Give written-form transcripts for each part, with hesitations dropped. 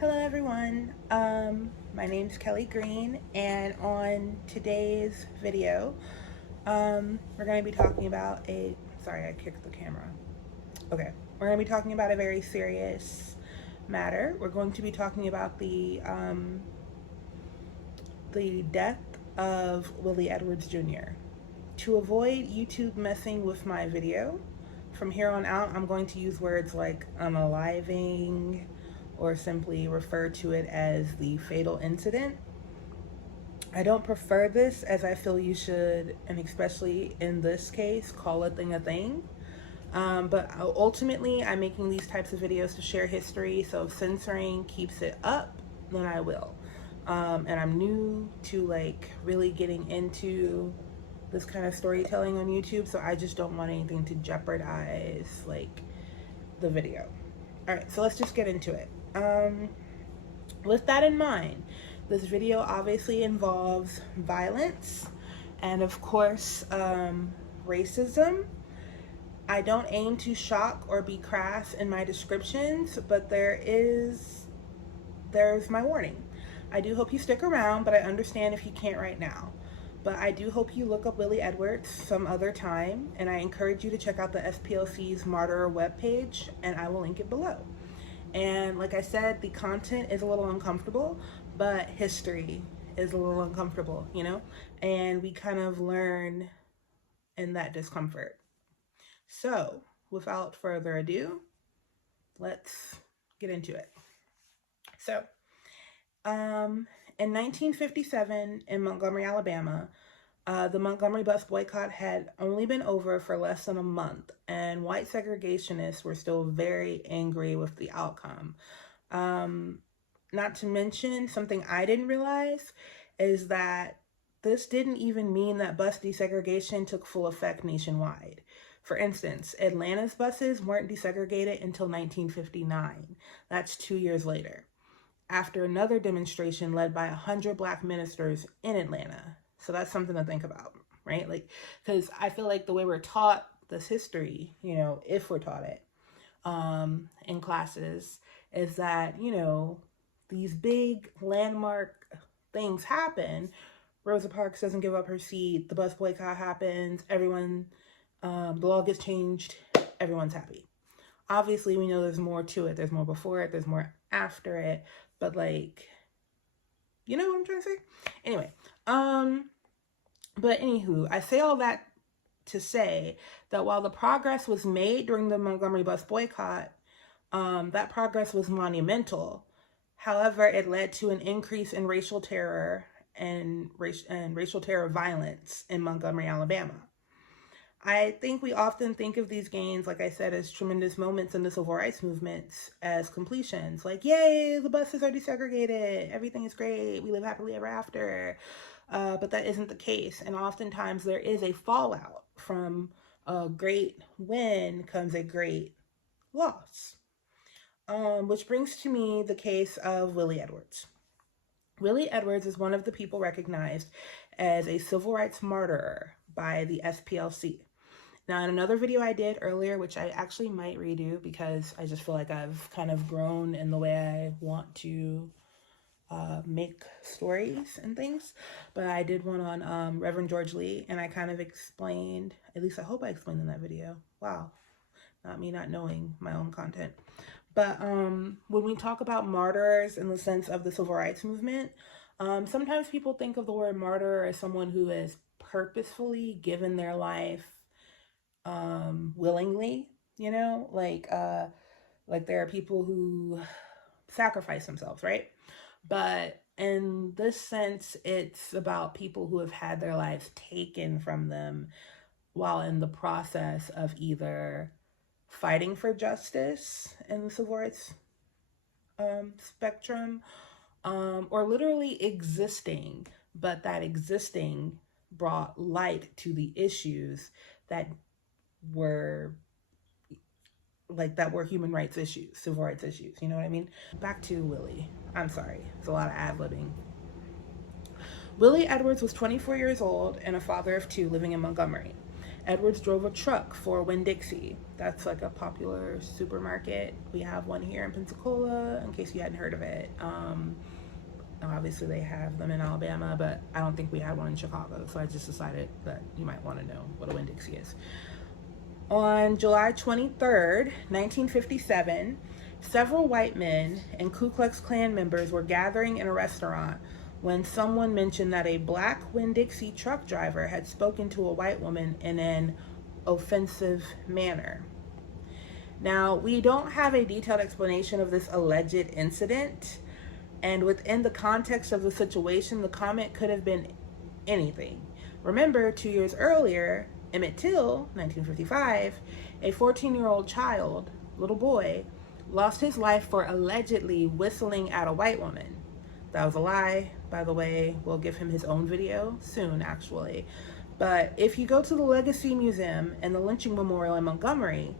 Hello everyone, my name's Kelly Green, and on today's video, we're going to be talking about sorry, I kicked the camera. Okay, we're going to be talking about a very serious matter. We're going to be talking about the death of Willie Edwards Jr. To avoid YouTube messing with my video, from here on out, I'm going to use words like unaliving or simply refer to it as the fatal incident. I don't prefer this, as I feel you should, and especially in this case, call a thing a thing. But ultimately, I'm making these types of videos to share history, so if censoring keeps it up, then I will. And I'm new to really getting into this kind of storytelling on YouTube, so I just don't want anything to jeopardize the video. All right, so let's just get into it. With that in mind, this video obviously involves violence and of course racism. I don't aim to shock or be crass in my descriptions, but there's my warning. I do hope you stick around, but I understand if you can't right now. But I do hope you look up Willie Edwards some other time, and I encourage you to check out the SPLC's Martyr webpage, and I will link it below. And like I said, the content is a little uncomfortable, but history is a little uncomfortable, you know? And we kind of learn in that discomfort. So, without further ado, let's get into it. So, in 1957 in Montgomery, Alabama, the Montgomery bus boycott had only been over for less than a month, and white segregationists were still very angry with the outcome. Not to mention, something I didn't realize is that this didn't even mean that bus desegregation took full effect nationwide. For instance, Atlanta's buses weren't desegregated until 1959. That's 2 years later, after another demonstration led by 100 Black ministers in Atlanta. So that's something to think about, right? Because I feel like the way we're taught this history, if we're taught it in classes, is that, these big landmark things happen. Rosa Parks doesn't give up her seat. The bus boycott happens. Everyone, the law gets changed. Everyone's happy. Obviously, we know there's more to it. There's more before it. There's more after it. But you know what I'm trying to say? Anyway, but anywho, I say all that to say that while the progress was made during the Montgomery bus boycott, that progress was monumental. However, it led to an increase in racial terror and racial terror violence in Montgomery, Alabama. I think we often think of these gains, like I said, as tremendous moments in the civil rights movements, as completions. Like, yay, the buses are desegregated, everything is great, we live happily ever after. But that isn't the case. And oftentimes there is a fallout. From a great win comes a great loss. Which brings to me the case of Willie Edwards. Willie Edwards is one of the people recognized as a civil rights martyr by the SPLC. Now, in another video I did earlier, which I actually might redo because I just feel like I've kind of grown in the way I want to make stories and things, but I did one on Reverend George Lee, and I kind of explained, at least I hope I explained in that video. Wow, not me not knowing my own content. But when we talk about martyrs in the sense of the civil rights movement, sometimes people think of the word martyr as someone who has purposefully given their life willingly, like there are people who sacrifice themselves, right? But in this sense, it's about people who have had their lives taken from them while in the process of either fighting for justice in the civil rights spectrum, or literally existing, but that existing brought light to the issues that were human rights issues, civil rights issues, you know what I mean? Back to Willie. I'm sorry, it's a lot of ad-libbing. Willie Edwards was 24 years old and a father of two living in Montgomery. Edwards drove a truck for Winn-Dixie. That's like a popular supermarket. We have one here in Pensacola, in case you hadn't heard of it. Obviously they have them in Alabama, but I don't think we had one in Chicago, so I just decided that you might want to know what a Winn-Dixie is. On July 23rd, 1957, several white men and Ku Klux Klan members were gathering in a restaurant when someone mentioned that a black Winn-Dixie truck driver had spoken to a white woman in an offensive manner. Now, we don't have a detailed explanation of this alleged incident, and within the context of the situation, the comment could have been anything. Remember, 2 years earlier, Emmett Till, 1955, a 14-year-old child, little boy, lost his life for allegedly whistling at a white woman. That was a lie, by the way. We'll give him his own video soon, actually. But if you go to the Legacy Museum and the Lynching Memorial in Montgomery,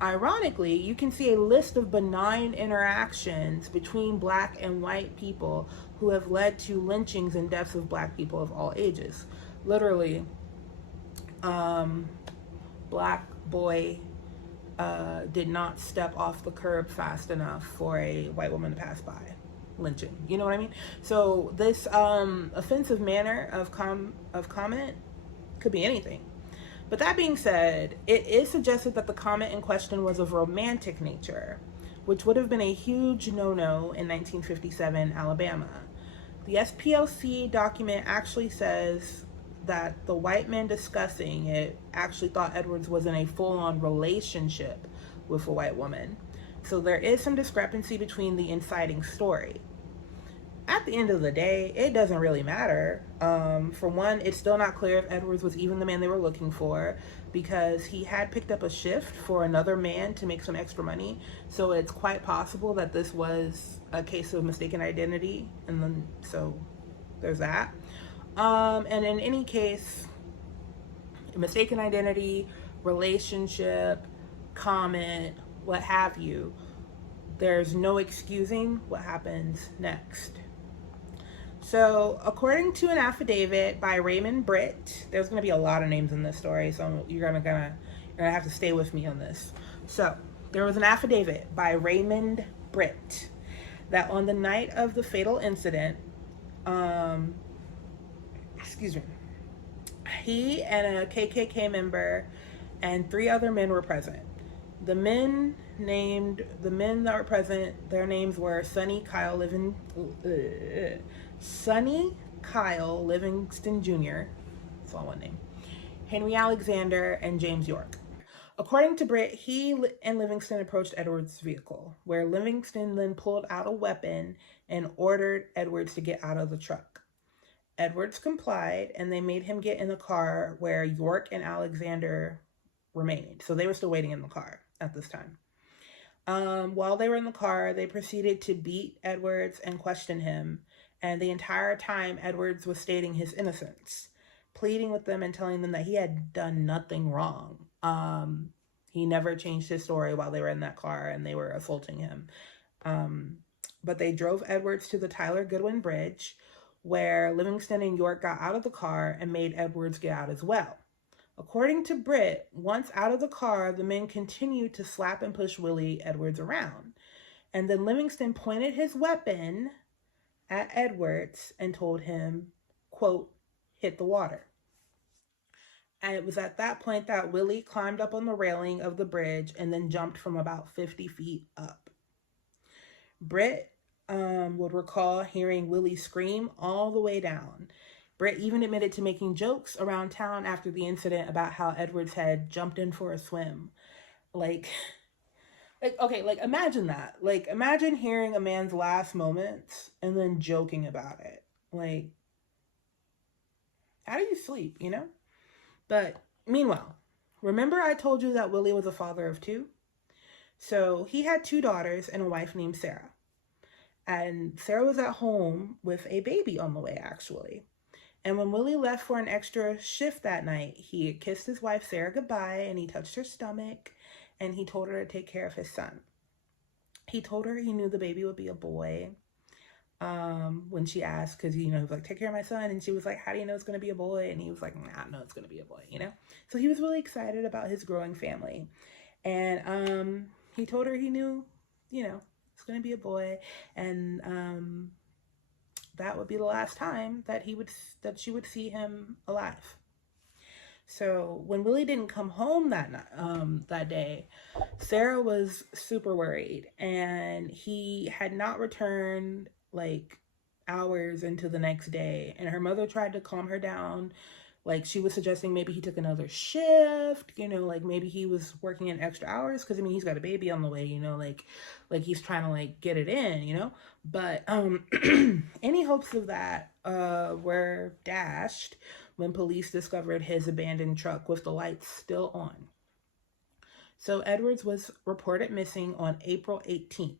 ironically, you can see a list of benign interactions between black and white people who have led to lynchings and deaths of black people of all ages. Literally, black boy did not step off the curb fast enough for a white woman to pass by. Lynching, you know what I mean? So this offensive manner of comment could be anything. But that being said, it is suggested that the comment in question was of romantic nature, which would have been a huge no-no in 1957 Alabama. The SPLC document actually says that the white men discussing it actually thought Edwards was in a full-on relationship with a white woman. So there is some discrepancy between the inciting story. At the end of the day, it doesn't really matter. For one, it's still not clear if Edwards was even the man they were looking for, because he had picked up a shift for another man to make some extra money. So it's quite possible that this was a case of mistaken identity. And then, so there's that. And in any case, mistaken identity, relationship, comment, what have you, there's no excusing what happens next. So according to an affidavit by Raymond Britt, there's going to be a lot of names in this story, so you're gonna have to stay with me on this. So there was an affidavit by Raymond Britt that on the night of the fatal incident, he and a KKK member and 3 other men were present. The men that were present, their names were Sonny Kyle Livingston Jr., that's all one name, Henry Alexander, and James York. According to Britt, he and Livingston approached Edwards' vehicle, where Livingston then pulled out a weapon and ordered Edwards to get out of the truck. Edwards complied, and they made him get in the car where York and Alexander remained. So they were still waiting in the car at this time. While they were in the car, they proceeded to beat Edwards and question him. And the entire time, Edwards was stating his innocence, pleading with them and telling them that he had done nothing wrong. He never changed his story while they were in that car and they were assaulting him. But they drove Edwards to the Tyler Goodwin Bridge, where Livingston and York got out of the car and made Edwards get out as well. According to Britt, once out of the car, the men continued to slap and push Willie Edwards around. And then Livingston pointed his weapon at Edwards and told him, quote, hit the water. And it was at that point that Willie climbed up on the railing of the bridge and then jumped from about 50 feet up. Britt would recall hearing Willie scream all the way down. Britt even admitted to making jokes around town after the incident about how Edwards had jumped in for a swim. Like, imagine that. Like, imagine hearing a man's last moments and then joking about it. Like, how do you sleep, you know? But meanwhile, remember I told you that Willie was a father of 2? So he had 2 daughters and a wife named Sarah. And Sarah was at home with a baby on the way, actually. And when Willie left for an extra shift that night, he kissed his wife Sarah goodbye and he touched her stomach and he told her to take care of his son. He told her he knew the baby would be a boy. when she asked, because, he was like, take care of my son. And she was like, how do you know it's going to be a boy? And he was like, nah, I know it's going to be a boy. So he was really excited about his growing family. And he told her he knew, it's going to be a boy. And that would be the last time that she would see him alive. So when Willie didn't come home that day, Sarah was super worried, and he had not returned like hours into the next day. And her mother tried to calm her down. Like, she was suggesting maybe he took another shift, like maybe he was working in extra hours, because he's got a baby on the way, like he's trying to like get it in, but any hopes of that were dashed when police discovered his abandoned truck with the lights still on. So Edwards was reported missing on April 18th.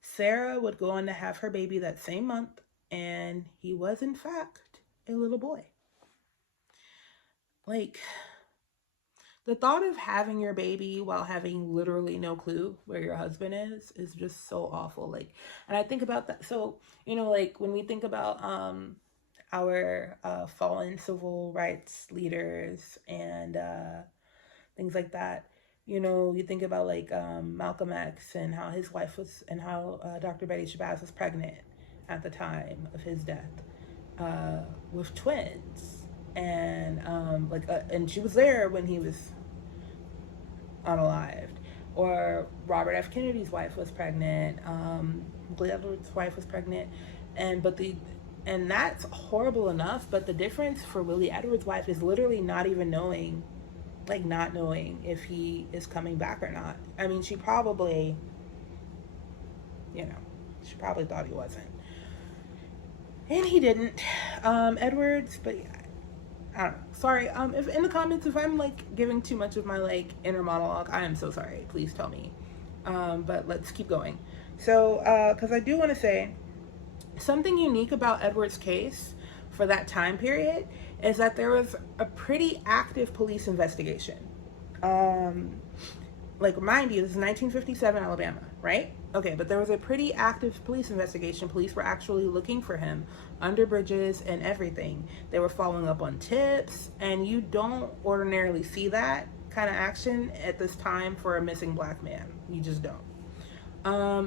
Sarah would go on to have her baby that same month, and he was in fact a little boy. Like, the thought of having your baby while having literally no clue where your husband is just so awful. Like, and I think about that. So, like when we think about our fallen civil rights leaders and things like that, you think about like Malcolm X and how his wife was, and how Dr. Betty Shabazz was pregnant at the time of his death with twins. And and she was there when he was unalived. Or Robert F. Kennedy's wife was pregnant. Willie Edwards' wife was pregnant, and that's horrible enough. But the difference for Willie Edwards' wife is literally not even knowing, not knowing if he is coming back or not. She probably, thought he wasn't, and he didn't. Edwards, but. I don't know. Sorry. If in the comments, if I'm giving too much of my inner monologue, I am so sorry. Please tell me. But let's keep going. So, because I do want to say something unique about Edward's case for that time period is that there was a pretty active police investigation. Mind you, this is 1957 Alabama, right? Okay, but there was a pretty active police investigation. Police were actually looking for him under bridges and everything. They were following up on tips, and you don't ordinarily see that kind of action at this time for a missing black man. You just don't.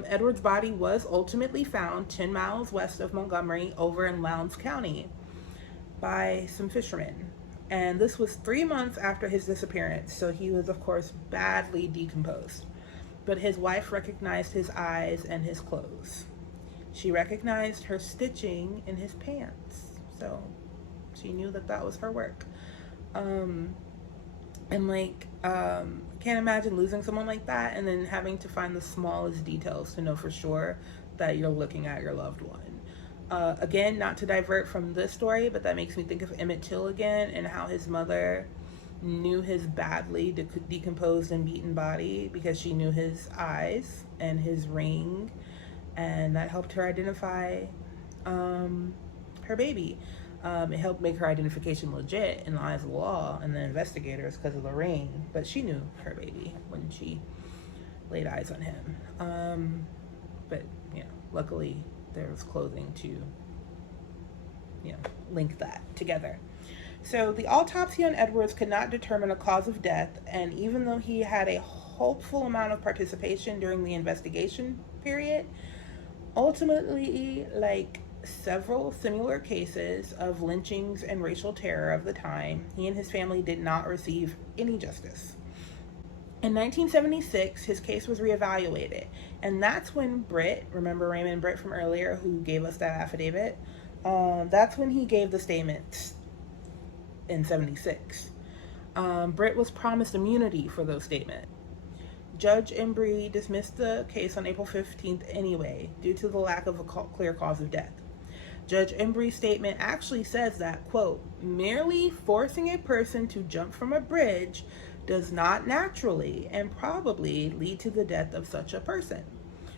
Edward's body was ultimately found 10 miles west of Montgomery over in Lowndes County by some fishermen. And this was 3 months after his disappearance, so he was, of course, badly decomposed. But his wife recognized his eyes and his clothes. She recognized her stitching in his pants, so she knew that was her work. Can't imagine losing someone like that and then having to find the smallest details to know for sure that you're looking at your loved one. Again, not to divert from this story, but that makes me think of Emmett Till again, and how his mother knew his badly decomposed and beaten body because she knew his eyes and his ring, and that helped her identify her baby. It helped make her identification legit in the eyes of the law and the investigators because of the ring, but she knew her baby when she laid eyes on him. But luckily there was clothing to link that together. So the autopsy on Edwards could not determine a cause of death, and even though he had a hopeful amount of participation during the investigation period, ultimately, several similar cases of lynchings and racial terror of the time, he and his family did not receive any justice. In 1976, his case was reevaluated, and that's when Britt, remember Raymond Britt from earlier who gave us that affidavit, that's when he gave the statements in 76. Britt was promised immunity for those statements. Judge Embry dismissed the case on April 15th anyway, due to the lack of a clear cause of death. Judge Embry's statement actually says that, quote, merely forcing a person to jump from a bridge does not naturally and probably lead to the death of such a person.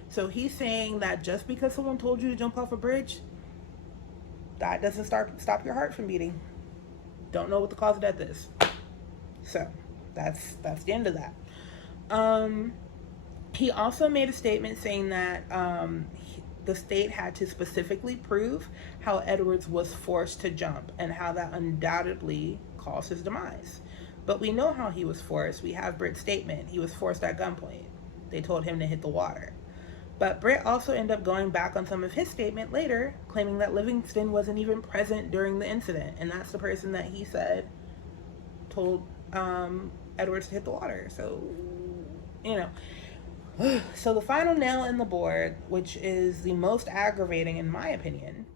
So he's saying that just because someone told you to jump off a bridge, that doesn't stop your heart from beating. Don't know what the cause of death is. So that's the end of that. He also made a statement saying that the state had to specifically prove how Edwards was forced to jump and how that undoubtedly caused his demise. But we know how he was forced. We have Britt's statement. He was forced at gunpoint. They told him to hit the water. But Britt also ended up going back on some of his statement later, claiming that Livingston wasn't even present during the incident. And that's the person that he said told Edwards to hit the water. So, you know. So the final nail in the board, which is the most aggravating in my opinion,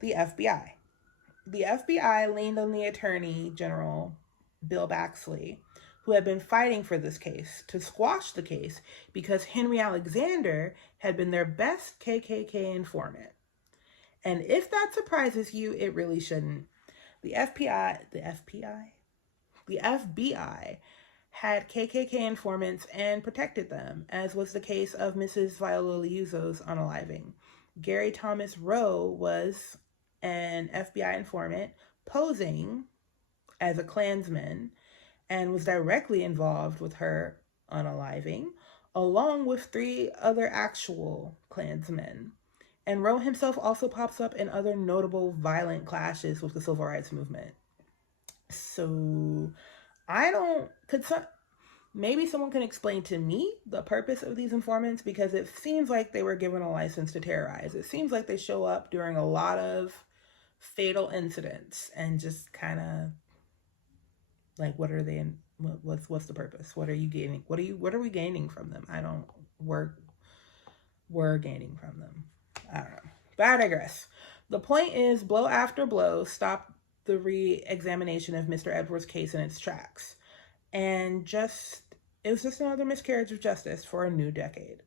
the FBI. The FBI leaned on the Attorney General, Bill Baxley, who had been fighting for this case, to squash the case because Henry Alexander had been their best KKK informant. And if that surprises you, it really shouldn't. The FBI had KKK informants and protected them, as was the case of Mrs. Viola Liuzzo's unaliving. Gary Thomas Rowe was an FBI informant posing as a Klansman and was directly involved with her unaliving, along with 3 other actual Klansmen. And Rowe himself also pops up in other notable violent clashes with the civil rights movement. So maybe someone can explain to me the purpose of these informants, because it seems like they were given a license to terrorize. It seems like they show up during a lot of fatal incidents and just kind of like, what are they in? What's the purpose? What are you gaining? What are we gaining from them? We're gaining from them. I don't know. But I digress. The point is, blow after blow stopped the re-examination of Mr. Edwards' case in its tracks. And it was just another miscarriage of justice for a new decade.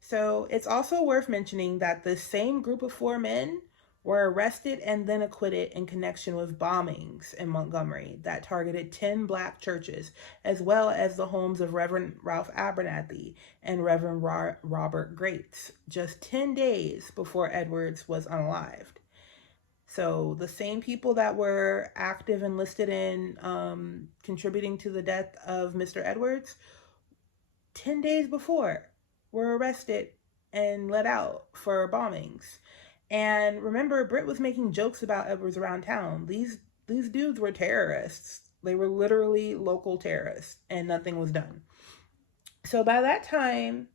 So it's also worth mentioning that the same group of 4 men were arrested and then acquitted in connection with bombings in Montgomery that targeted 10 Black churches, as well as the homes of Reverend Ralph Abernathy and Reverend Robert Grates, just 10 days before Edwards was unalived. So the same people that were active and listed in contributing to the death of Mr. Edwards, 10 days before, were arrested and let out for bombings. And remember, Britt was making jokes about Edwards around town. These dudes were terrorists. They were literally local terrorists, and nothing was done. So by that time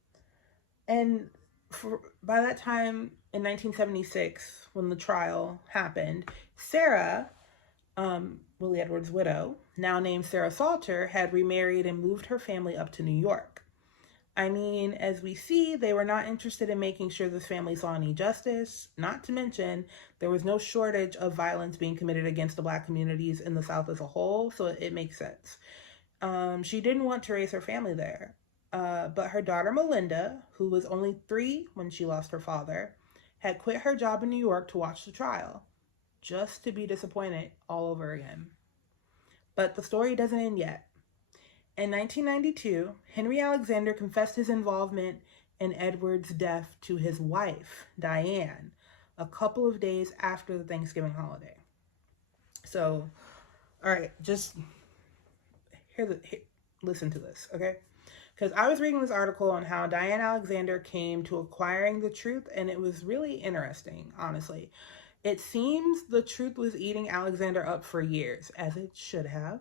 in 1976, when the trial happened, Sarah, Willie Edwards' widow, now named Sarah Salter, had remarried and moved her family up to New York. I mean, as we see, they were not interested in making sure this family saw any justice. Not to mention, there was no shortage of violence being committed against the Black communities in the South as a whole, so it makes sense. She didn't want to raise her family there. But her daughter Melinda, who was only 3 when she lost her father, had quit her job in New York to watch the trial, just to be disappointed all over again. But the story doesn't end yet. In 1992, Henry Alexander confessed his involvement in Edwards' death to his wife, Diane, a couple of days after the Thanksgiving holiday. So, all right, just listen to this, okay? Because I was reading this article on how Diane Alexander came to acquiring the truth, and it was really interesting, honestly. It seems the truth was eating Alexander up for years, as it should have.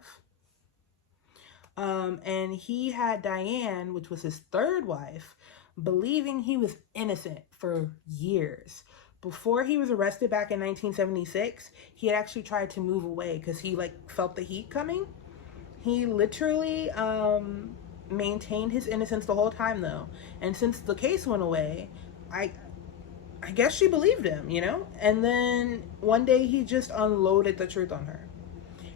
And he had Diane, which was his 3rd wife, believing he was innocent for years. Before he was arrested back in 1976, he had actually tried to move away because he felt the heat coming. He literally maintained his innocence the whole time, though. And since the case went away, I guess she believed him, you know? And then one day he just unloaded the truth on her.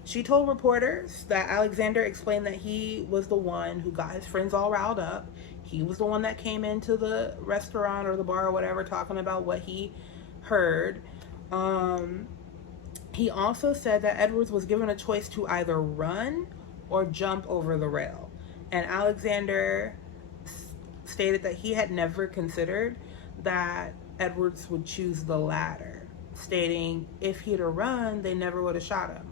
She told reporters that Alexander explained that he was the one who got his friends all riled up. He was the one that came into the restaurant or the bar or whatever talking about what he heard. He also said that Edwards was given a choice to either run or jump over the rail. And Alexander stated that he had never considered that Edwards would choose the latter, stating if he'd have run, they never would have shot him.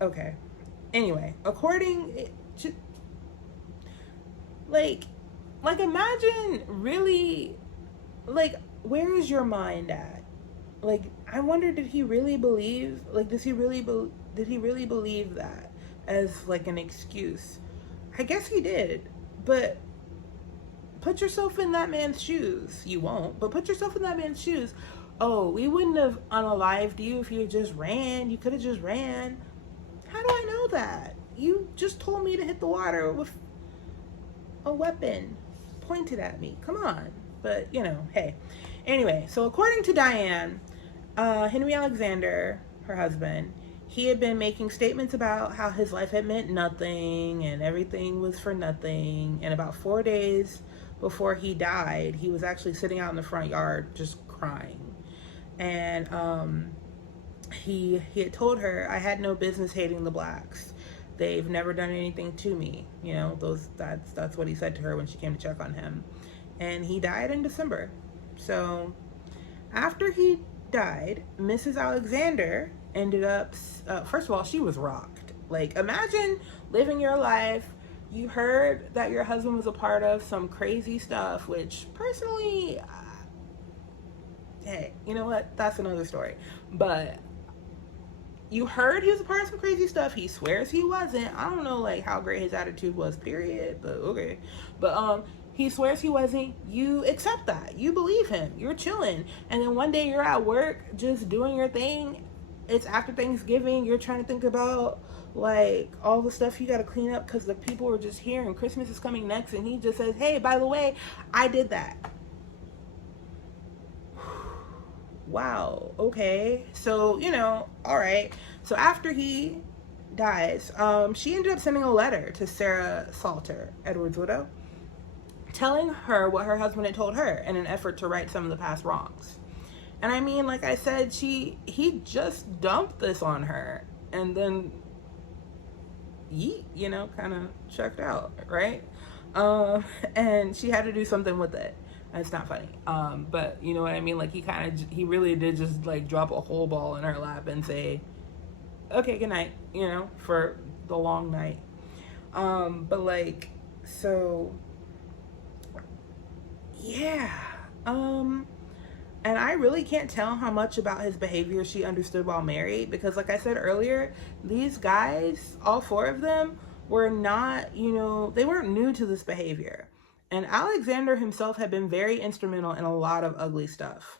Okay, Anyway, according to, like, imagine really, like, where is your mind at? Like, I wonder, did he really believe, like, did he really believe that as, like, an excuse? I guess he did, but put yourself in that man's shoes. You won't, but put yourself in that man's shoes. Oh, we wouldn't have unalived you if you had just ran. You could have just ran. How do I know that? You just told me to hit the water with a weapon pointed at me. Come on. But, you know, hey. Anyway, so according to Diane, Henry Alexander, her husband, he had been making statements about how his life had meant nothing and everything was for nothing. And about 4 days before he died, he was actually sitting out in the front yard just crying. And he had told her, I had no business hating the blacks. They've never done anything to me. You know, that's what he said to her when she came to check on him. And he died in December. So after he died, Mrs. Alexander ended up, first of all, she was rocked. Like, imagine living your life, you heard that your husband was a part of some crazy stuff, which personally, hey, you know what? That's another story. But you heard he was a part of some crazy stuff. He swears he wasn't. I don't know, like, how great his attitude was, period. But okay. But he swears he wasn't. You accept that. You believe him. You're chilling. And then one day you're at work just doing your thing. It's after Thanksgiving. You're trying to think about, like, all the stuff you got to clean up because the people were just here and Christmas is coming next. And he just says, hey, by the way, I did that. Wow, okay. So, you know, all right. So after he dies, she ended up sending a letter to Sarah Salter, Edwards' widow, telling her what her husband had told her in an effort to right some of the past wrongs. And I mean, like I said, he just dumped this on her and then you know, kind of checked out, right? And she had to do something with it. It's not funny. But you know what I mean? Like, he really did just, like, drop a whole ball in her lap and say, okay, good night, you know, for the long night. But, like, so, yeah. And I really can't tell how much about his behavior she understood while married, because like I said earlier, these guys, all 4 of them, were not, you know, they weren't new to this behavior. And Alexander himself had been very instrumental in a lot of ugly stuff.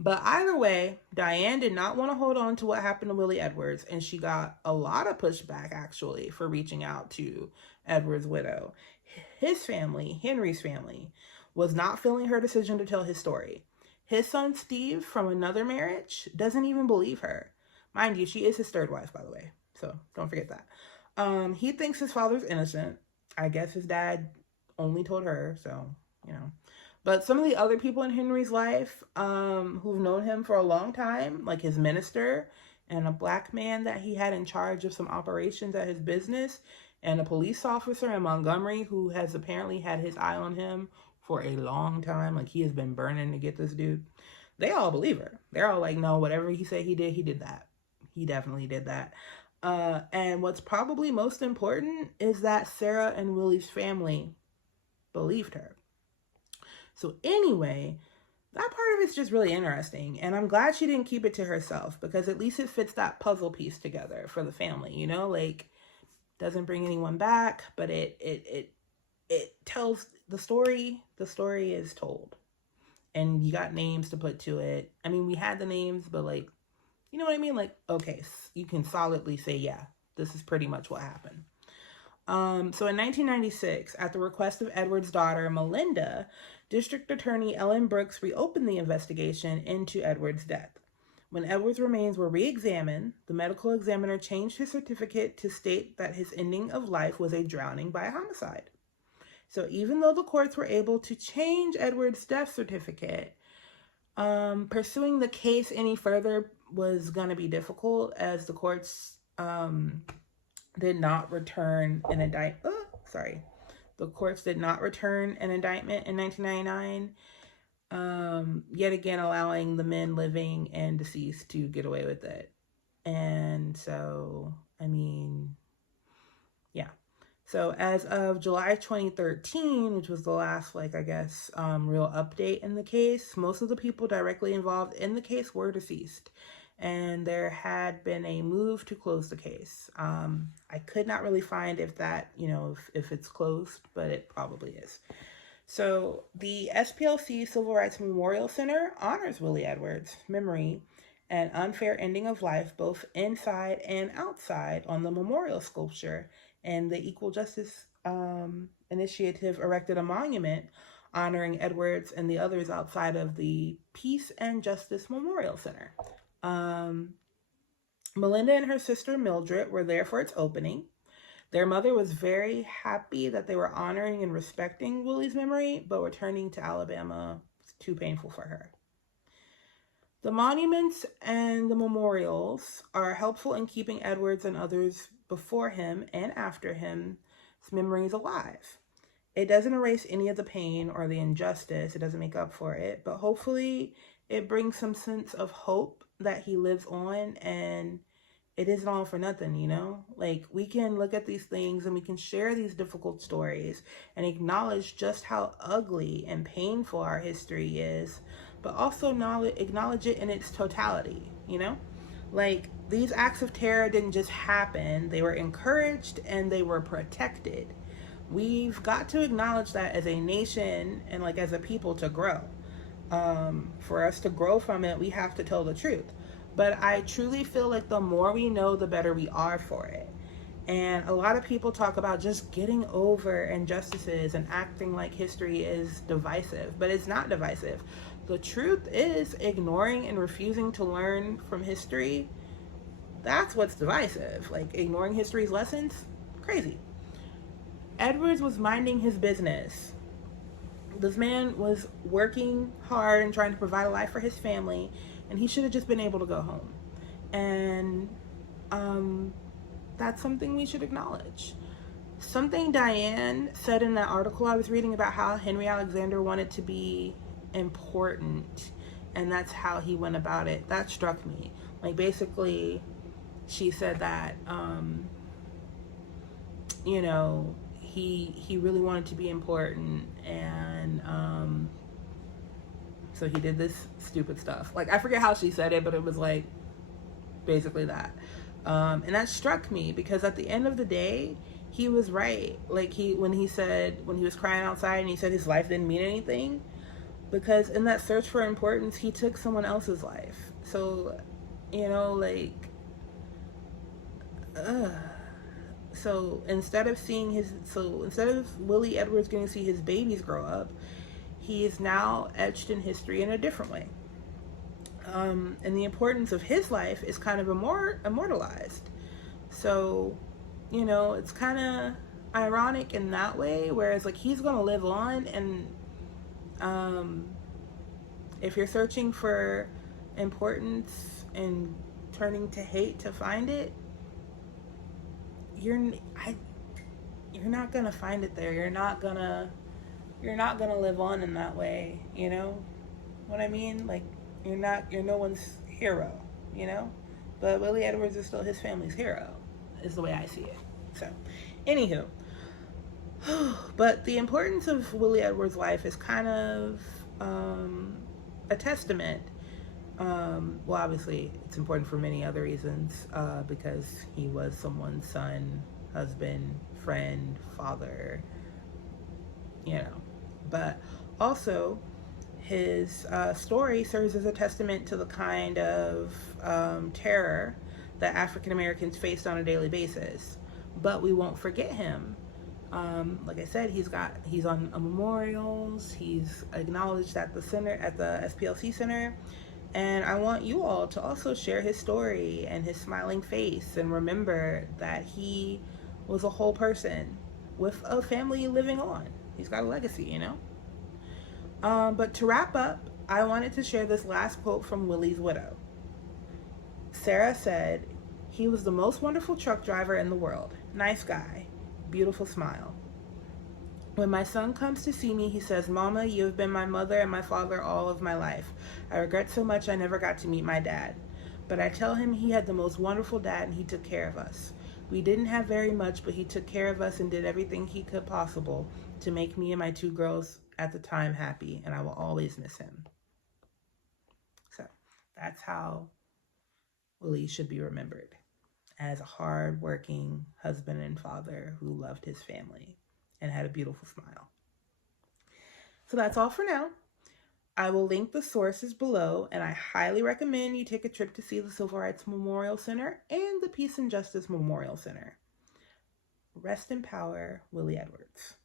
But either way, Diane did not want to hold on to what happened to Willie Edwards, and she got a lot of pushback, actually, for reaching out to Edwards' widow. His family, Henry's family, was not feeling her decision to tell his story. His son, Steve, from another marriage, doesn't even believe her. Mind you, she is his 3rd wife, by the way, so don't forget that. He thinks his father's innocent. I guess his dad only told her, so, you know. But some of the other people in Henry's life who've known him for a long time, like his minister and a black man that he had in charge of some operations at his business, and a police officer in Montgomery who has apparently had his eye on him for a long time, like he has been burning to get this dude, they all believe her. They're all like, no, whatever he said he did that. He definitely did that. And what's probably most important is that Sarah and Willie's family believed her. So anyway, that part of it's just really interesting, and I'm glad she didn't keep it to herself, because at least it fits that puzzle piece together for the family, you know, like, doesn't bring anyone back, but it tells the story. The story is told, and you got names to put to it. I mean, we had the names, but, like, you know what I mean? Like, okay, you can solidly say, yeah, this is pretty much what happened. So in 1996, at the request of Edward's daughter, Melinda, District Attorney Ellen Brooks reopened the investigation into Edward's death. When Edward's remains were re-examined, the medical examiner changed his certificate to state that his ending of life was a drowning by homicide. So even though the courts were able to change Edward's death certificate, pursuing the case any further was going to be difficult, as the courts did not return an indictment. The courts did not return an indictment in 1999, yet again allowing the men living and deceased to get away with it. And so, I mean, Yeah. So as of July 2013, which was the last, like, I guess, real update in the case, most of the people directly involved in the case were deceased. And there had been a move to close the case. I could not really find if that, if it's closed, but it probably is. So the SPLC Civil Rights Memorial Center honors Willie Edwards' memory and unfair ending of life both inside and outside on the memorial sculpture, and the Equal Justice Initiative erected a monument honoring Edwards and the others outside of the Peace and Justice Memorial Center. Melinda and her sister Mildred were there for its opening. Their mother was very happy that they were honoring and respecting Willie's memory, but returning to Alabama was too painful for her. The monuments and the memorials are helpful in keeping Edwards and others before him and after him's memories alive. It doesn't erase any of the pain or the injustice, it doesn't make up for it, but hopefully it brings some sense of hope that he lives on, and it isn't all for nothing, Like, we can look at these things and we can share these difficult stories and acknowledge just how ugly and painful our history is, but also acknowledge it in its totality, Like, these acts of terror didn't just happen, they were encouraged and they were protected. We've got to acknowledge that as a nation and, like, as a people to grow. For us to grow from it, we have to tell the truth. But I truly feel like the more we know, the better we are for it. And a lot of people talk about just getting over injustices and acting like history is divisive, but it's not divisive. The truth is, ignoring and refusing to learn from history, that's what's divisive. Like, ignoring history's lessons, crazy. Edwards was minding his business. This man was working hard and trying to provide a life for his family, and he should have just been able to go home. And that's something we should acknowledge. Something Diane said in that article I was reading about how Henry Alexander wanted to be important, and that's how he went about it. That struck me. Like, basically, she said that, he really wanted to be important, and so he did this stupid stuff. Like, I forget how she said it, but it was like basically that. And that struck me because at the end of the day, he was right. Like, when he was crying outside and he said his life didn't mean anything, because in that search for importance, he took someone else's life. So, So instead of Willie Edwards getting to see his babies grow up, he is now etched in history in a different way. And the importance of his life is kind of immortalized. So, it's kind of ironic in that way, whereas, like, he's going to live on, and if you're searching for importance and turning to hate to find it, you're not gonna find it there. You're not gonna live on in that way. You know what I mean? Like, you're no one's hero. But Willie Edwards is still his family's hero, is the way I see it. So, anywho, but the importance of Willie Edwards' life is kind of a testament. Well, obviously, it's important for many other reasons, because he was someone's son, husband, friend, father, But also, his story serves as a testament to the kind of terror that African Americans faced on a daily basis. But we won't forget him. Like I said, he's on memorials. He's acknowledged at the SPLC Center. And I want you all to also share his story and his smiling face, and remember that he was a whole person with a family living on. He's got a legacy, But to wrap up, I wanted to share this last quote from Willie's widow. Sarah said, "He was the most wonderful truck driver in the world. Nice guy. Beautiful smile. When my son comes to see me, he says, 'Mama, you have been my mother and my father all of my life. I regret so much I never got to meet my dad.' But I tell him he had the most wonderful dad and he took care of us. We didn't have very much, but he took care of us and did everything he could possible to make me and my two girls at the time happy, and I will always miss him. So that's how Willie should be remembered, as a hard-working husband and father who loved his family and had a beautiful smile. So that's all for now. I will link the sources below, and I highly recommend you take a trip to see the Civil Rights Memorial Center and the Peace and Justice Memorial Center. Rest in power, Willie Edwards.